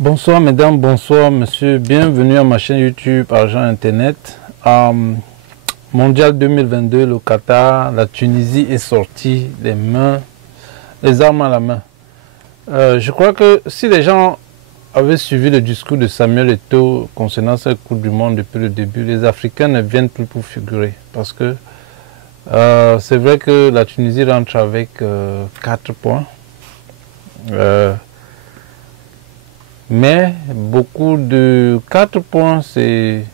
Bonsoir mesdames, bonsoir monsieur, bienvenue à ma chaîne YouTube Argent Internet. Mondial 2022, le Qatar, la Tunisie est sortie les mains, les armes à la main. Je crois que si les gens avaient suivi le discours de Samuel Eto'o concernant cette Coupe du Monde depuis le début, les Africains ne viennent plus pour figurer. Parce que c'est vrai que la Tunisie rentre avec 4 points. Mais beaucoup de 4 points, c'est...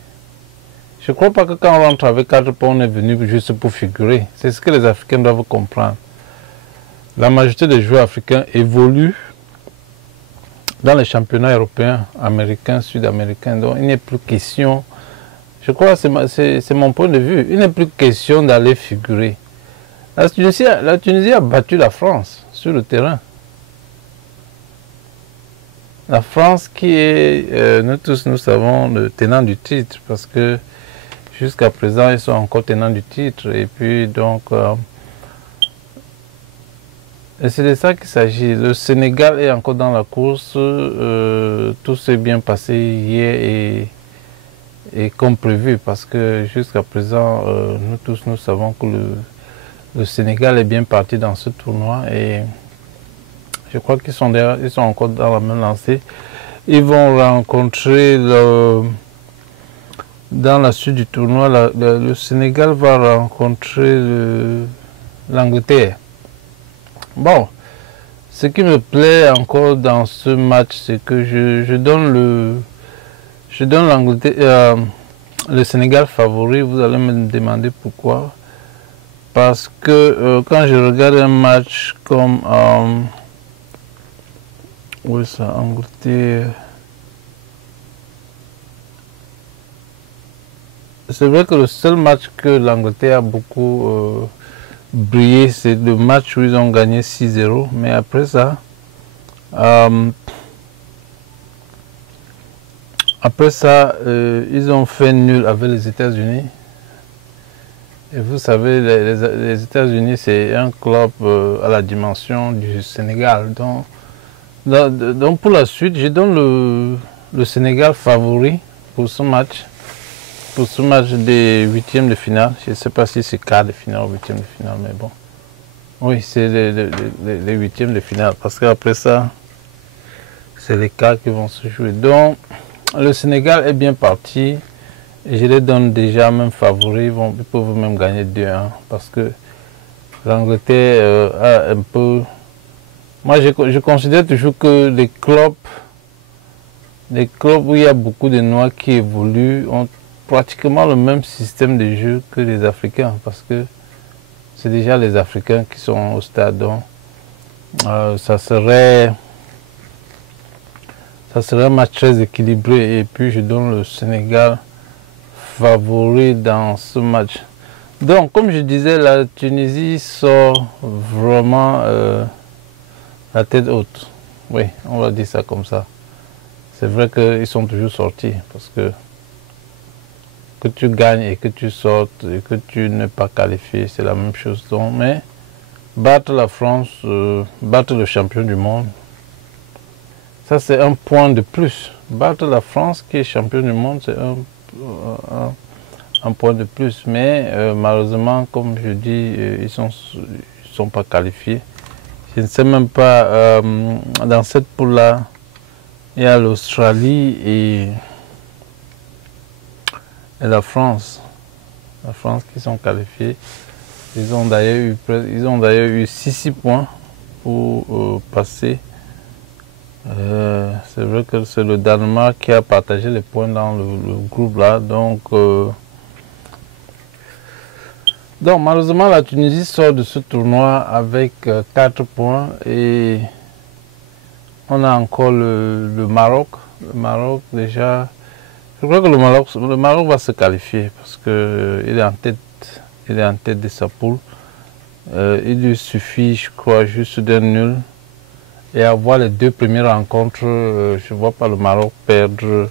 Je ne crois pas que quand on rentre avec 4 points, on est venu juste pour figurer. C'est ce que les Africains doivent comprendre. La majorité des joueurs africains évoluent dans les championnats européens, américains, sud-américains. Donc il n'est plus question, je crois que c'est mon point de vue, il n'est plus question d'aller figurer. La Tunisie a battu la France sur le terrain. La France qui est, nous tous nous savons, le tenant du titre, parce que jusqu'à présent ils sont encore tenants du titre. Et puis donc, c'est de ça qu'il s'agit. Le Sénégal est encore dans la course, tout s'est bien passé hier et comme prévu, parce que jusqu'à présent, nous tous nous savons que le Sénégal est bien parti dans ce tournoi et je crois qu'ils sont encore dans la même lancée. Ils vont rencontrer dans la suite du tournoi, le Sénégal va rencontrer l'Angleterre. Bon, ce qui me plaît encore dans ce match, c'est que je donne l'Angleterre, le Sénégal favori. Vous allez me demander pourquoi. Parce que quand je regarde un match comme où est ça, Angleterre. C'est vrai que le seul match que l'Angleterre a beaucoup brillé, c'est le match où ils ont gagné 6-0. Mais après ça, ils ont fait nul avec les États-Unis. Et vous savez, les États-Unis, c'est un club à la dimension du Sénégal. Donc pour la suite, je donne le Sénégal favori pour ce match. Pour ce match des huitièmes de finale. Je ne sais pas si c'est quart de finale ou huitième de finale, mais bon. Oui, c'est les huitièmes de finale. Parce qu'après ça, c'est les quarts qui vont se jouer. Donc, le Sénégal est bien parti. Et je les donne déjà même favoris. Ils peuvent même gagner 2-1. Parce que l'Angleterre a un peu... Moi, je considère toujours que les clubs où il y a beaucoup de Noirs qui évoluent ont pratiquement le même système de jeu que les Africains. Parce que c'est déjà les Africains qui sont au stade. Donc, ça serait un match très équilibré. Et puis, je donne le Sénégal favori dans ce match. Donc, comme je disais, la Tunisie sort vraiment... la tête haute. Oui, on va dire ça comme ça. C'est vrai qu'ils sont toujours sortis parce que tu gagnes et que tu sortes et que tu n'es pas qualifié, c'est la même chose. Donc, mais battre la France, battre le champion du monde, ça c'est un point de plus. Battre la France qui est champion du monde, c'est un point de plus. Mais malheureusement, comme je dis, ils sont pas qualifiés. Je ne sais même pas, dans cette poule-là, il y a l'Australie et la France. La France qui sont qualifiés. Ils ont d'ailleurs eu 6 points pour passer. C'est vrai que c'est le Danemark qui a partagé les points dans le groupe-là. Donc malheureusement la Tunisie sort de ce tournoi avec 4 points et on a encore le Maroc. Le Maroc déjà, je crois que le Maroc va se qualifier parce que il est en tête de sa poule. Il lui suffit, je crois, juste d'un nul et avoir les 2 premières rencontres. Je ne vois pas le Maroc perdre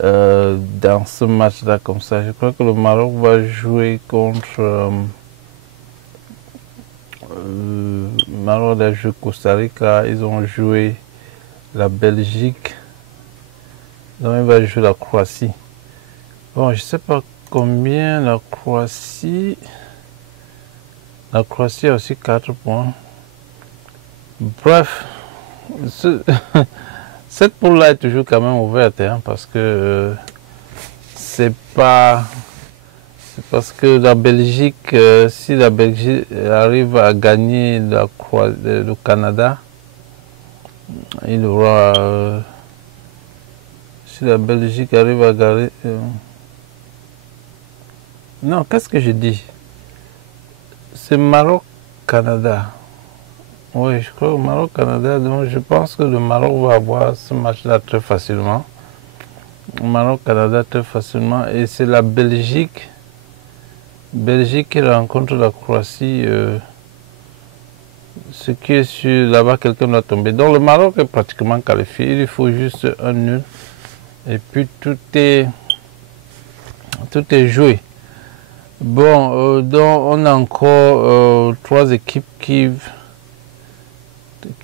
dans ce match-là comme ça. Je crois que le Maroc va jouer contre Maroc a joué Costa Rica, ils ont joué la Belgique, Donc il va jouer la Croatie. Bon, je ne sais pas combien la Croatie. La Croatie a aussi 4 points. Bref, cette poule-là est toujours quand même ouverte, hein, parce que c'est pas... C'est parce que la Belgique, si la Belgique arrive à gagner le Canada, il aura... si la Belgique arrive à gagner... non, qu'est-ce que je dis? C'est Maroc-Canada. Oui, je crois au Maroc-Canada, donc je pense que le Maroc va avoir ce match-là très facilement. Maroc-Canada très facilement. Et c'est la Belgique qui rencontre la Croatie. Ce qui est sûr, là-bas, quelqu'un doit tomber. Donc le Maroc est pratiquement qualifié. Il faut juste un nul. Et puis tout est joué. Bon, donc on a encore 3 équipes qui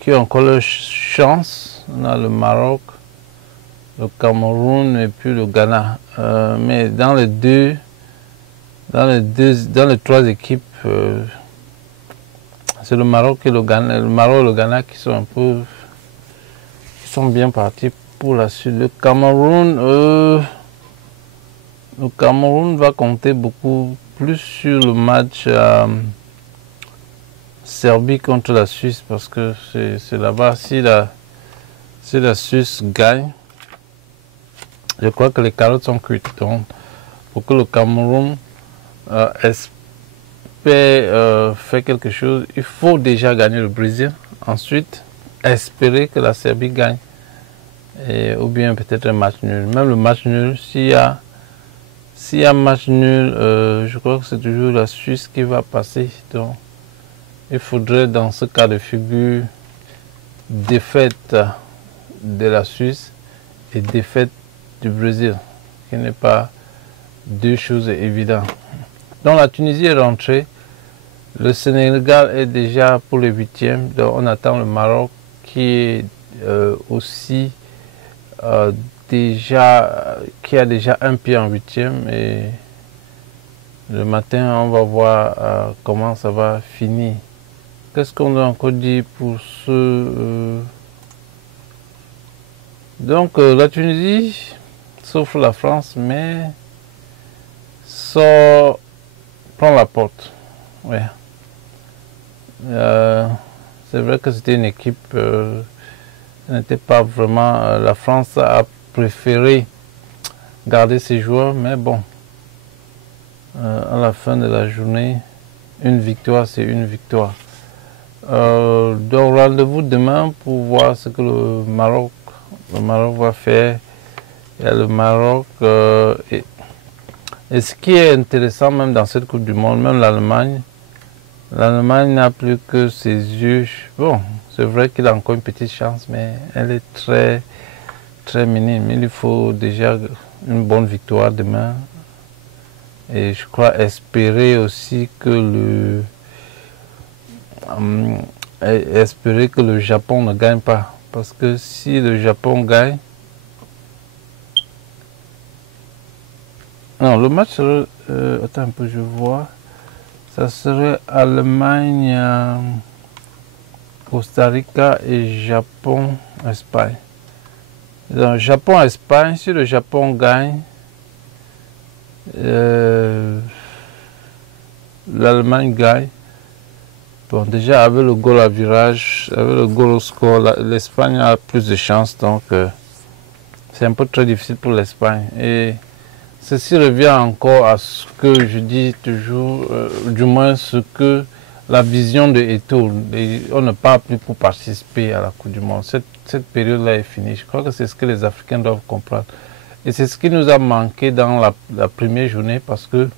ont encore leur chance. On a le Maroc, le Cameroun et puis le Ghana. Mais dans les 3 équipes, c'est le Maroc et le Ghana. Le Maroc et le Ghana qui sont bien partis pour la suite. Le Cameroun va compter beaucoup plus sur le match Serbie contre la Suisse, parce que c'est là-bas, si la Suisse gagne, je crois que les carottes sont cuites. Donc, pour que le Cameroun espère faire quelque chose, il faut déjà gagner le Brésil. Ensuite, espérer que la Serbie gagne. Ou bien peut-être un match nul. Même le match nul, s'il y a match nul, je crois que c'est toujours la Suisse qui va passer. Donc, il faudrait dans ce cas de figure défaite de la Suisse et défaite du Brésil, qui n'est pas 2 choses évidentes. Donc la Tunisie est rentrée, le Sénégal est déjà pour les 8e, donc on attend le Maroc qui est aussi qui a déjà un pied en 8e, et le matin on va voir comment ça va finir. Qu'est-ce qu'on doit encore dire pour ce... Donc la Tunisie, sauf la France, mais prend la porte. Ouais. C'est vrai que c'était une équipe... n'était pas vraiment... la France a préféré garder ses joueurs, mais bon, à la fin de la journée, une victoire, c'est une victoire. Donc rendez-vous demain pour voir ce que le Maroc va faire. Il y a le Maroc et ce qui est intéressant même dans cette Coupe du Monde, même l'Allemagne n'a plus que ses yeux. Bon, c'est vrai qu'il a encore une petite chance, mais elle est très très minime. Il faut déjà une bonne victoire demain, et je crois espérer aussi que le Japon ne gagne pas, parce que si le Japon gagne, non, le match serait, attends un peu, je vois, ça serait Allemagne, Costa Rica et Japon, Espagne. Donc Japon, Espagne, si le Japon gagne, l'Allemagne gagne. Bon, déjà avec le goal à virage, avec le goal au score, l'Espagne a plus de chances, donc c'est un peu très difficile pour l'Espagne. Et ceci revient encore à ce que je dis toujours, du moins ce que la vision de Eto'o, on ne part plus pour participer à la Coupe du Monde. Cette période-là est finie. Je crois que c'est ce que les Africains doivent comprendre. Et c'est ce qui nous a manqué dans la première journée, parce que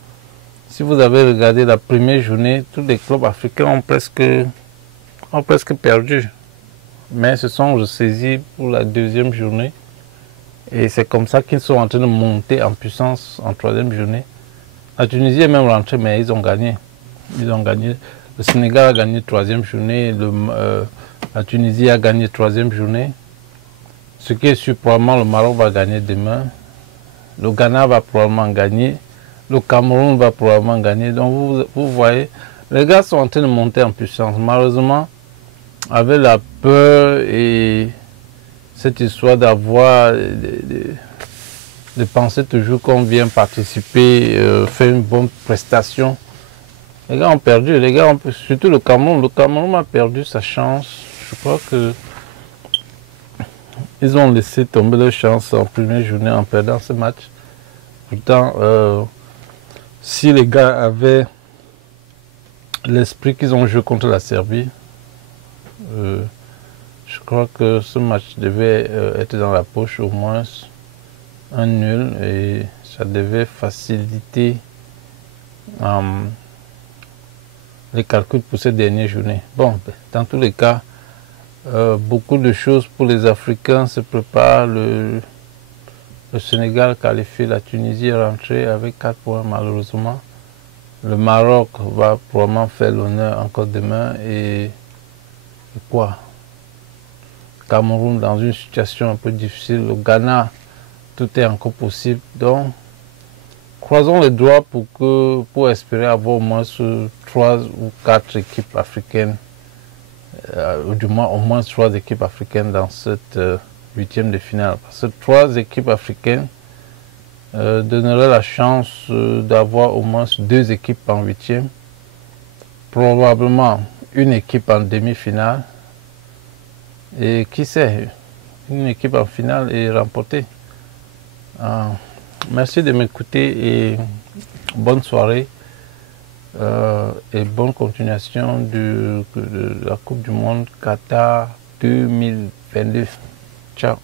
si vous avez regardé la première journée, tous les clubs africains ont presque perdu. Mais se sont ressaisis pour la deuxième journée. Et c'est comme ça qu'ils sont en train de monter en puissance en troisième journée. La Tunisie est même rentrée, mais ils ont gagné. Ils ont gagné. Le Sénégal a gagné troisième journée. La Tunisie a gagné troisième journée. Ce qui est sûr, probablement le Maroc va gagner demain. Le Ghana va probablement gagner. Le Cameroun va probablement gagner. Donc vous voyez, les gars sont en train de monter en puissance. Malheureusement, avec la peur et cette histoire d'avoir, de penser toujours qu'on vient participer, faire une bonne prestation. Les gars ont perdu. Les gars surtout le Cameroun. Le Cameroun a perdu sa chance. Je crois que ils ont laissé tomber leur chance en première journée en perdant ce match. Pourtant, si les gars avaient l'esprit qu'ils ont joué contre la Serbie, je crois que ce match devait être dans la poche, au moins un nul, et ça devait faciliter les calculs pour cette dernière journée. Bon, dans tous les cas, beaucoup de choses pour les Africains se préparent. Le Sénégal qualifié, la Tunisie est rentrée avec 4 points malheureusement. Le Maroc va probablement faire l'honneur encore demain. Et quoi? Cameroun dans une situation un peu difficile. Le Ghana, tout est encore possible. Donc, croisons les doigts pour espérer avoir au moins 3 ou 4 équipes africaines, ou du moins au moins 3 équipes africaines dans cette 8e de finale. Parce que 3 équipes africaines donneraient la chance d'avoir au moins 2 équipes en 8e, probablement une équipe en demi-finale, et qui sait, une équipe en finale est remportée. Merci de m'écouter et bonne soirée et bonne continuation de la Coupe du Monde Qatar 2022. Ciao.